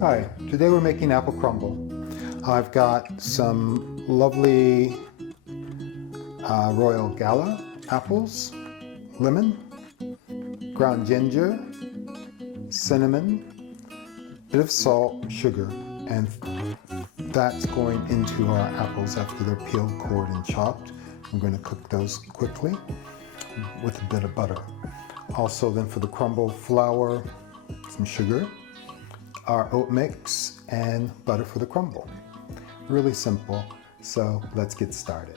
Hi, today we're making apple crumble. I've got some lovely Royal Gala apples, lemon, ground ginger, cinnamon, bit of salt, sugar, and that's going into our apples after they're peeled, cored, and chopped. I'm going to cook those quickly with a bit of butter. Also then for the crumble, flour, some sugar, our oat mix, and butter for the crumble. Really simple, so let's get started.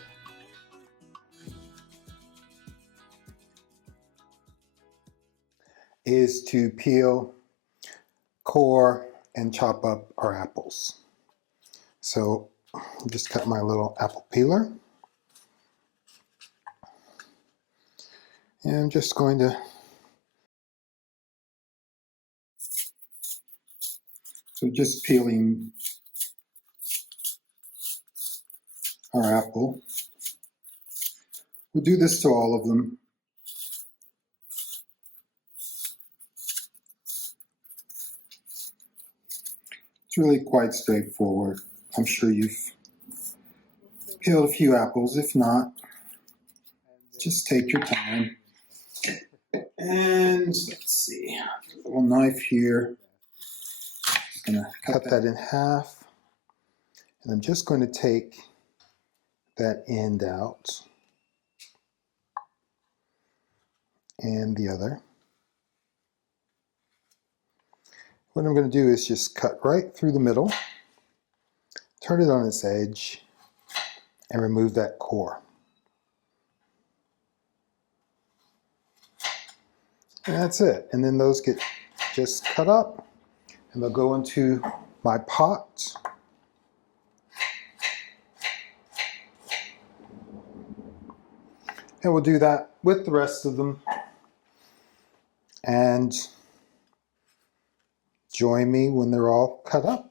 Is to peel, core, and chop up our apples. So just cut my little apple peeler. And I'm just going to just peeling our apple. We'll do this to all of them. It's really quite straightforward. I'm sure you've peeled a few apples. If not, just take your time. And let's see, a little knife here. I'm going to cut that in half. And I'm just going to take that end out and the other. What I'm going to do is just cut right through the middle, turn it on its edge, and remove that core. And that's it. And then those get just cut up, and they'll go into my pot. And we'll do that with the rest of them. And join me when they're all cut up.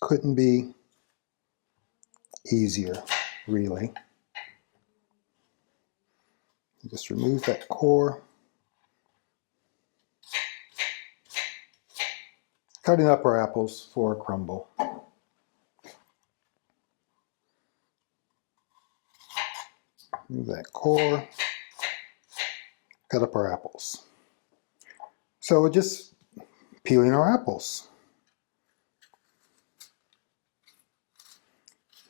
Couldn't be easier, really. Just remove that core. Cutting up our apples for a crumble. Remove that core. Cut up our apples. So we're just peeling our apples.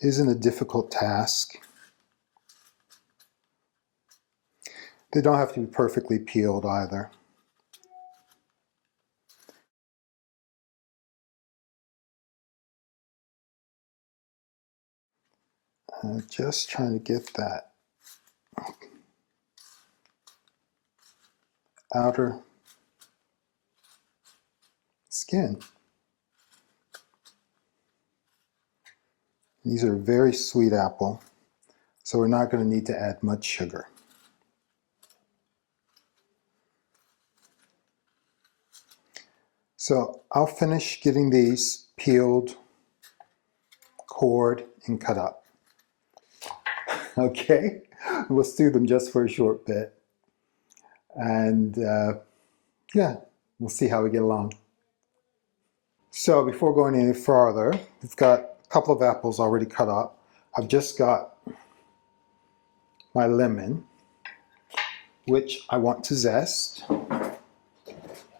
Isn't a difficult task. They don't have to be perfectly peeled either. Just trying to get that outer skin. These are very sweet apple, so we're not going to need to add much sugar. So I'll finish getting these peeled, cored, and cut up. Okay, we'll stew them just for a short bit. And yeah, we'll see how we get along. So before going any farther, we've got a couple of apples already cut up. I've just got my lemon, which I want to zest.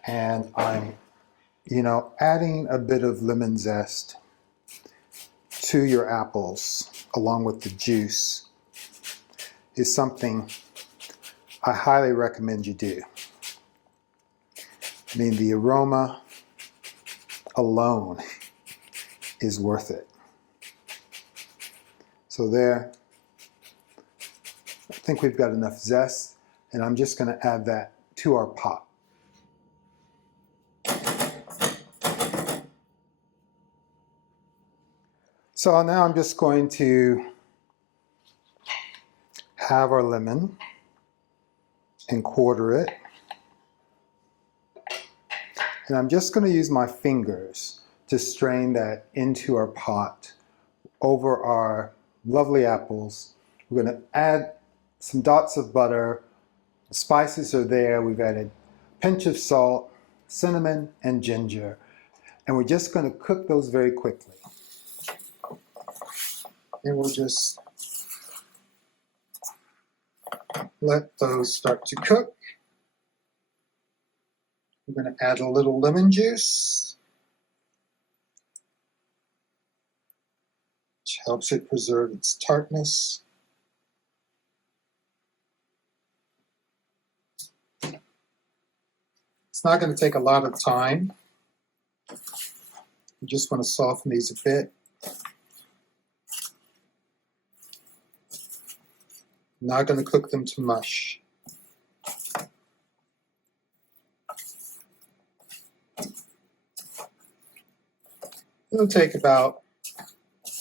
And I'm, adding a bit of lemon zest to your apples along with the juice is something I highly recommend you do. I mean, the aroma alone is worth it. So there, I think we've got enough zest, and I'm just going to add that to our pot. So now I'm just going to have our lemon and quarter it. And I'm just going to use my fingers to strain that into our pot over our lovely apples. We're going to add some dots of butter. The spices are there. We've added a pinch of salt, cinnamon, and ginger. And we're just going to cook those very quickly. And we'll just let those start to cook. We're going to add a little lemon juice, which helps it preserve its tartness. It's not going to take a lot of time. You just want to soften these a bit. I'm not going to cook them to mush. It'll take about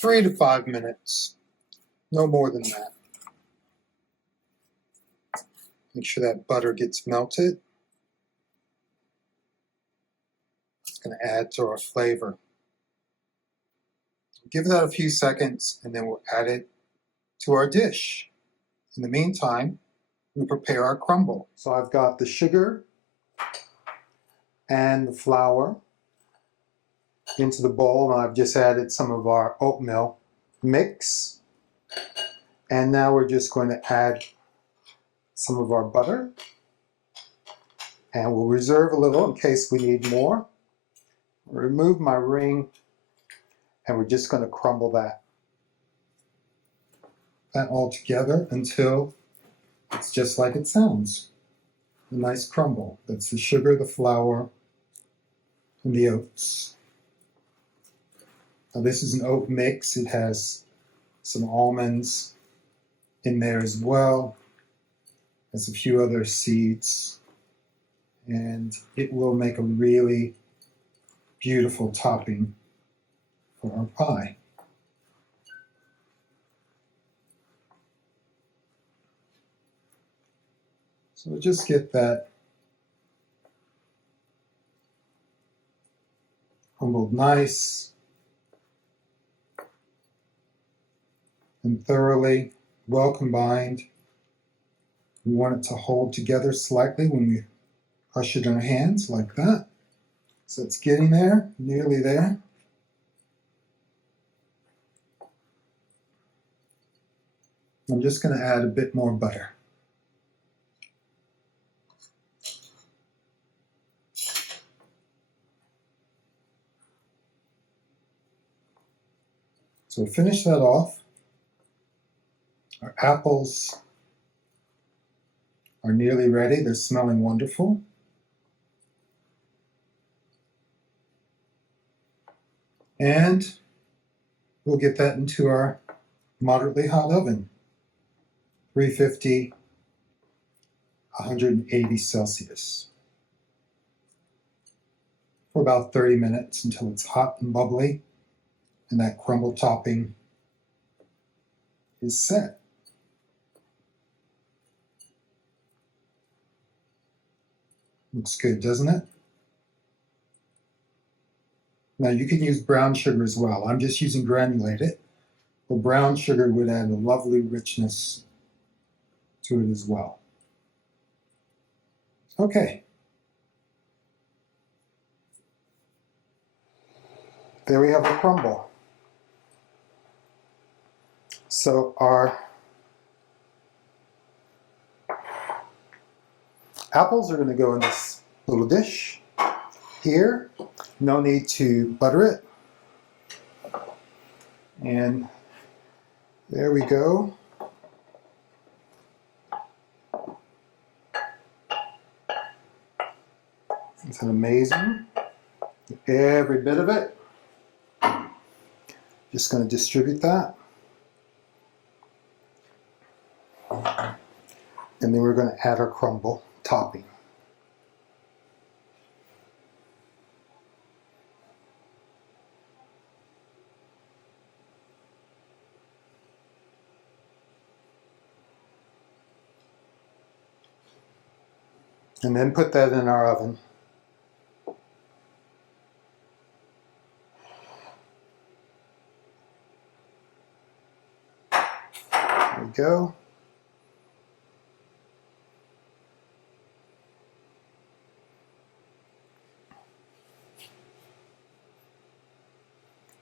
3 to 5 minutes, no more than that. Make sure that butter gets melted. It's going to add to our flavor. Give that a few seconds and then we'll add it to our dish. In the meantime, we prepare our crumble. So I've got the sugar and the flour into the bowl, and I've just added some of our oatmeal mix. And now we're just going to add some of our butter. And we'll reserve a little in case we need more. Remove my ring, and we're just going to crumble that all together until it's just like it sounds. A nice crumble. That's the sugar, the flour, and the oats. Now this is an oat mix. It has some almonds in there as well. There's a few other seeds. And it will make a really beautiful topping for our pie. So we'll just get that crumbled nice and thoroughly well combined. We want it to hold together slightly when we crush it in our hands like that. So it's getting there, nearly there. I'm just going to add a bit more butter. So finish that off. Our apples are nearly ready. They're smelling wonderful. And we'll get that into our moderately hot oven. 350, 180 Celsius. For about 30 minutes until it's hot and bubbly and that crumble topping is set. Looks good, doesn't it? Now you can use brown sugar as well. I'm just using granulated, but brown sugar would add a lovely richness to it as well. Okay. There we have a crumble. So our apples are going to go in this little dish here. No need to butter it. And there we go. It's amazing. Every bit of it. Just going to distribute that. And then we're going to add our crumble topping. And then put that in our oven. There we go.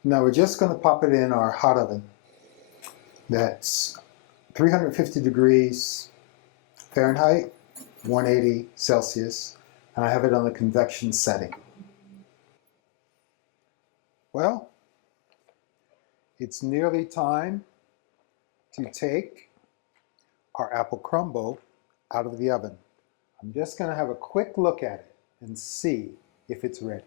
Now we're just going to pop it in our hot oven. That's 350 degrees Fahrenheit, 180 Celsius, and I have it on the convection setting. Well, it's nearly time to take our apple crumble out of the oven. I'm just going to have a quick look at it and see if it's ready.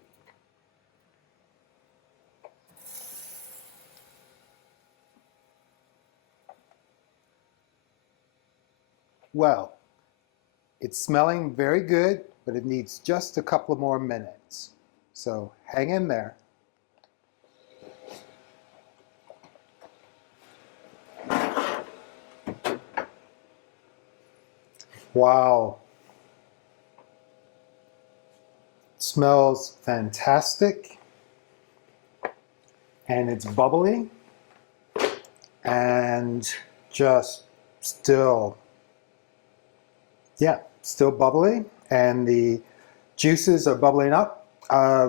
Well, it's smelling very good, but it needs just a couple of more minutes. So hang in there. Wow. It smells fantastic. And it's bubbly and just still bubbly, and the juices are bubbling up,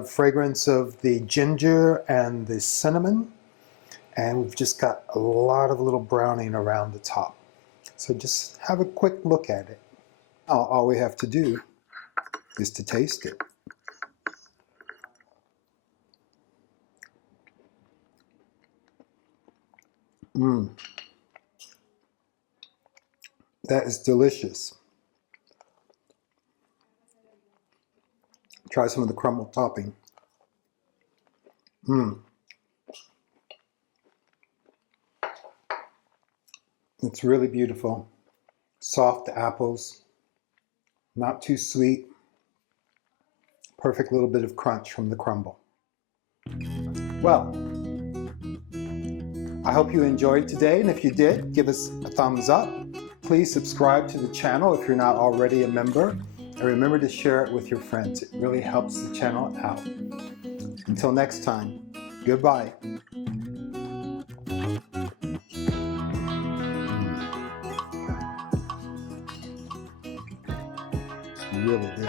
fragrance of the ginger and the cinnamon, and we've just got a lot of little browning around the top. So just have a quick look at it. Now all we have to do is to taste it. That is delicious. Try some of the crumble topping. It's really beautiful. Soft apples, not too sweet. Perfect little bit of crunch from the crumble. Well, I hope you enjoyed today, and if you did, give us a thumbs up. Please subscribe to the channel if you're not already a member, and remember to share it with your friends. It really helps the channel out. Until next time, goodbye. It's really good.